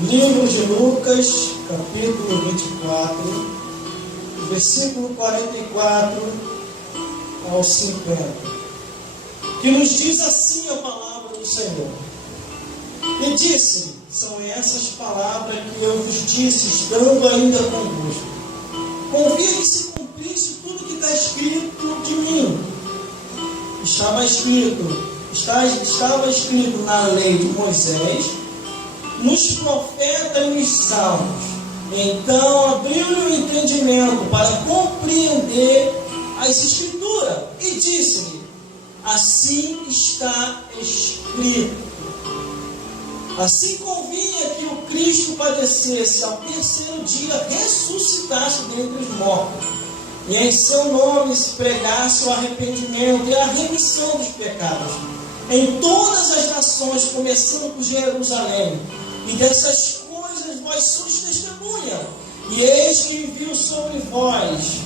Livro de Lucas, capítulo 24, versículo 44 ao 50, que nos diz assim a palavra do Senhor. E disse, são essas palavras que eu vos disse, estando ainda convosco. Convia que se cumprisse tudo que está escrito de mim. Estava escrito na lei de Moisés, nos profetas e nos salmos. Então abriu-lhe o entendimento para compreender as Escrituras. E disse-lhe, assim está escrito. Assim convinha que o Cristo padecesse, ao terceiro dia ressuscitasse dentre os mortos, e em seu nome se pregasse o arrependimento e a remissão dos pecados em todas as nações, começando por Jerusalém. E dessas coisas vós sois testemunha. E eis que envio sobre vós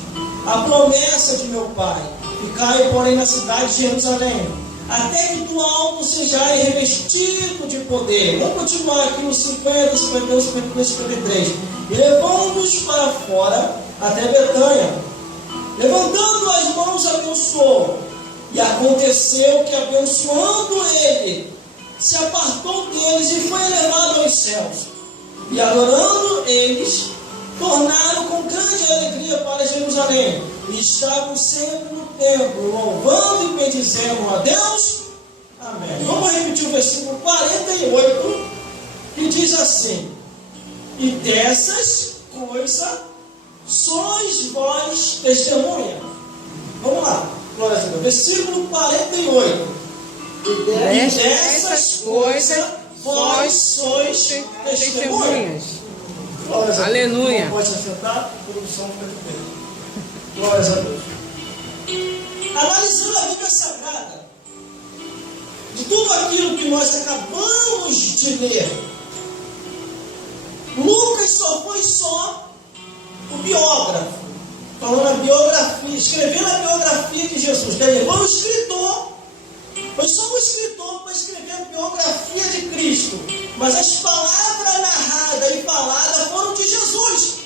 a promessa de meu Pai. Ficai, porém, na cidade de Jerusalém, até que do alto sejais revestido de poder. Vamos continuar aqui nos 50, 51, 52, 53. E levando-os para fora, até Betânia. Levantando as mãos, abençoou. E aconteceu que, abençoando ele, se apartou deles e foi elevado aos céus. E adorando eles, tornaram com grande alegria para Jerusalém. E estavam sempre no templo, louvando e bendizendo a Deus. Amém. Vamos repetir o versículo 48, que diz assim: e dessas coisas sois vós testemunha. Vamos lá, glória a Deus. Versículo 48. E dessas coisas vós sois testemunhas. Aleluia. Pode se assentar, a produção fica de pé. Glórias a Deus. Analisando a Bíblia Sagrada, de tudo aquilo que nós acabamos de ler, Lucas só foi o biógrafo, falando a biografia, escrevendo a biografia de Jesus. Quer dizer, foi o escritor, foi só um escritor para escrever a biografia de Cristo, mas as palavras narradas e faladas foram de Jesus.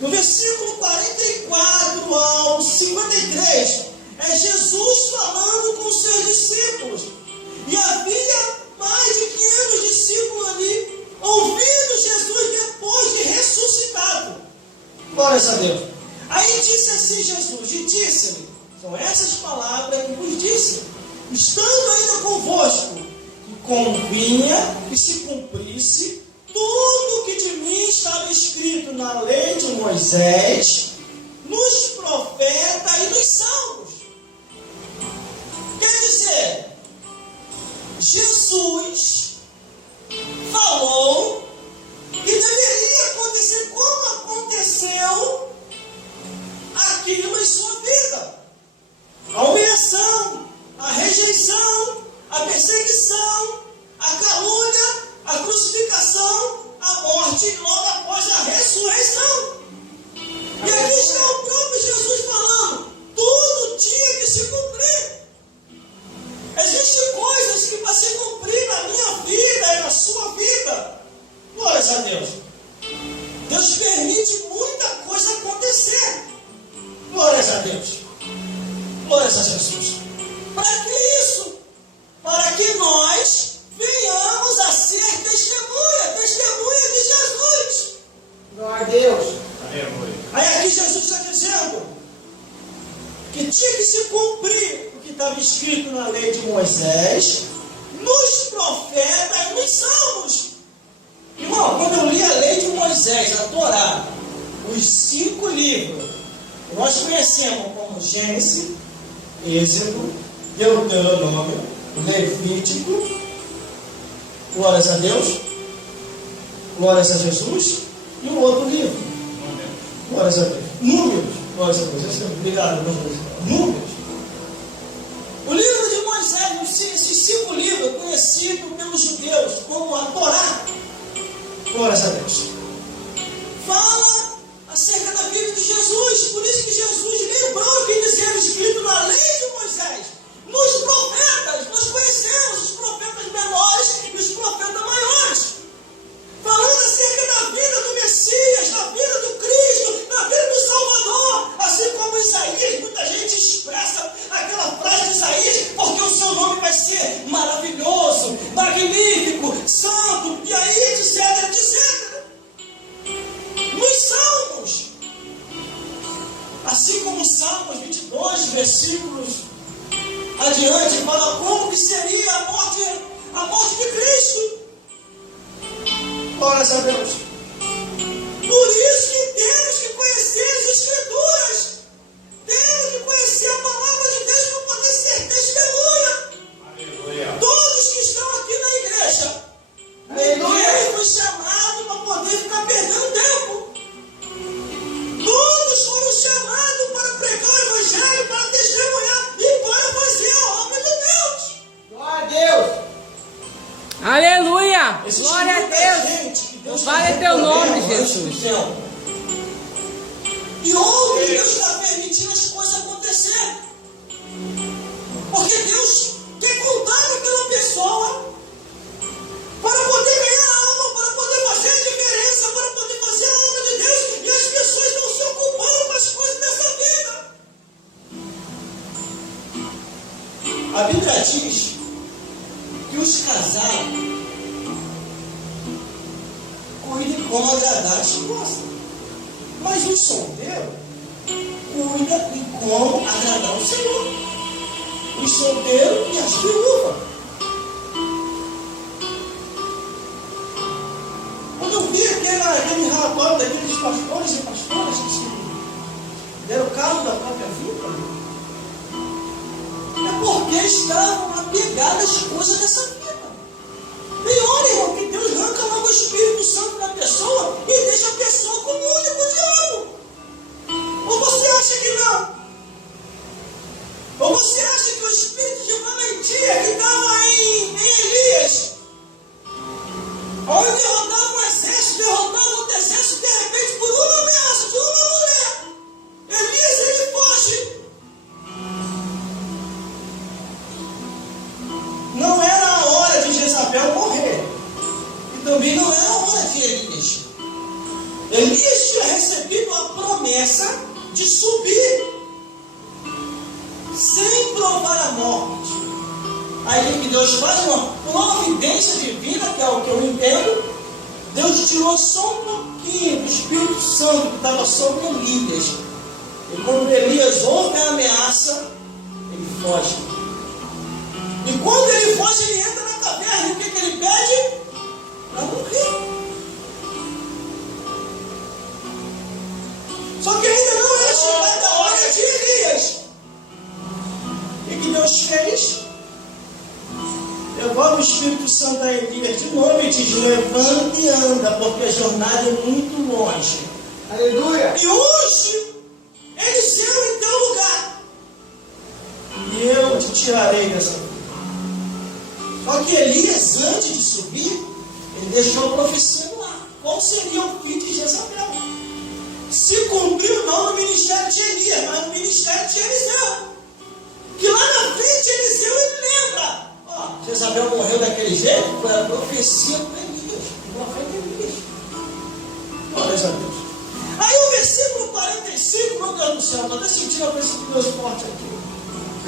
No versículo 44 ao 53, é Jesus falando com os seus discípulos. E havia mais de 500 discípulos ali, ouvindo Jesus depois de ressuscitado. Glórias a Deus. Aí disse assim Jesus, e disse-lhe, são essas palavras que vos disse, estando ainda convosco, que convinha que se cumprisse tudo que de mim estava escrito na lei de Moisés, nos profetas e nos salmos. Quer dizer, Jesus falou que deveria acontecer como aconteceu aquilo em sua vida. A humilhação, a rejeição, a perseguição, a calúnia, a crucificação, a morte e logo após a ressurreição. E aqui está o próprio Jesus falando, tudo tinha que se cumprir. Existem coisas que para se cumprir na minha vida e na sua vida. Glórias a Deus. Deus permite muita coisa acontecer. Glórias a Deus. Glórias a Jesus. Para que isso? Para que nós venhamos a ser testemunha de Jesus. Glória a Deus. Aí aqui Jesus está dizendo que tinha que se cumprir o que estava escrito na lei de Moisés, nos profetas e nos salmos. Irmão, quando eu li a lei de Moisés, a Torá, os 5 livros, nós conhecemos como Gênesis, Êxodo, Deuteronômio, Levítico, glórias a Deus, glórias a Jesus, e um outro livro, glórias a Deus, Números, glórias a Deus, obrigado, Números. O livro de Moisés, esses 5 livros, conhecidos pelos judeus como a Torá, glórias a Deus, fala acerca da vida de Jesus. Por isso que Jesus lembrou que eles eram escritos na lei de Moisés, nos profetas. Nós conhecemos os profetas menores e os profetas maiores, falando Glórias a Deus. Por isso que temos que conhecer as Escrituras. Temos que conhecer a palavra de Deus para poder ser testemunha. Aleluia. Todos que estão aqui na igreja, ninguém foi chamado para poder ficar perdendo tempo. Todos foram chamados para pregar o Evangelho, para testemunhar e para fazer a obra de Deus. Glória a Deus. Aleluia! Existe Glória a muita Deus! gente que Deus Vale está teu nome, recolhendo Jesus. antes do tempo. E onde Deus está permitindo as coisas acontecer? Porque Deus quer contar com aquela pessoa para poder ganhar alma, para poder fazer a diferença, para poder fazer a obra de Deus, e as pessoas estão se ocupando com as coisas dessa vida. A Bíblia diz que os casais cuidem como agradar a esposa, mas o solteiro cuida em como agradar o Senhor. O solteiro e as viúvas. Quando eu vi aquele relatório daqueles pastores e pastoras que deram cabo da própria vida, é porque estavam apegados às coisas dessa vida. E olha, irmão, que Deus arranca logo o Espírito Santo da pessoa e deixa a pessoa comunhão com o diabo. Ou você acha que não? Ou você acha que o Espírito de valentia que estava em Elias, onde derrotava um exército, derrotava outro exército, de repente, por uma ameaça de uma mulher, Elias ele foge. Não era a hora de Jezabel morrer. E também não era a hora de Elias. Elias tinha recebido a promessa de subir sem provar a morte. Aí que Deus faz uma providência divina, que é o que eu entendo. Deus tirou só um pouquinho do Espírito Santo que estava sobre Elias. E quando Elias ouve a ameaça, ele foge. E quando ele foge, ele entra na caverna. E o que ele pede? Para morrer. Só que ainda não era chegada a hora de Elias. E o que Deus fez? Devolve o Espírito Santo a Elias de novo e diz: levanta e anda, porque a jornada é muito longe. Aleluia. E hoje, Eliseu em teu lugar. E eu te tirarei dessa vida. Só que Elias, antes de subir, ele deixou a profecia no ar. Qual seria o fim de Jezabel? Se cumpriu não no ministério de Elias, mas no ministério de Eliseu. Que lá na frente Eliseu ele lembra. Jezabel morreu daquele jeito, foi a profecia do Elias. O profeta Elias. Glória a Deus. Aí o versículo 45, meu Deus do céu, estou até sentindo a presença de Deus forte aqui.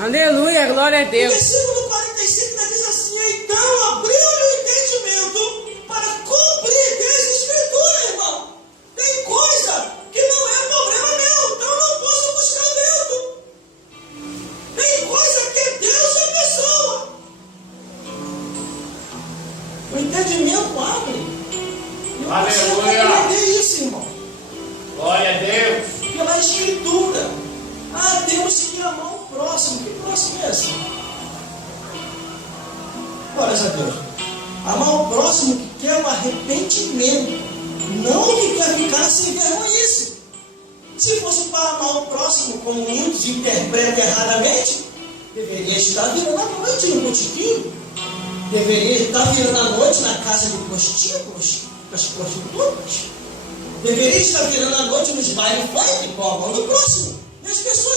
Aleluia, glória a Deus. O versículo 45 diz assim: então abriu-lhe o entendimento para compreender as Escrituras, irmão. Tem coisa que não é problema meu, então eu não posso buscar vento. Tem coisa que é Deus e a pessoa. O entendimento abre. E eu consigo compreender isso, irmão. Glória a Deus. Pela Escritura. Temos que amar o próximo. Que próximo é esse? Glória a Deus. Amar o próximo que quer um arrependimento, não que quer ficar sem vergonhice. Se fosse para amar o próximo, como muitos interpretam erradamente, deveria estar virando a noite no botiquim, deveria estar virando a noite na casa de prostíbulos, das prostitutas, deveria estar virando a noite nos bailes funk com a mão do próximo. E as pessoas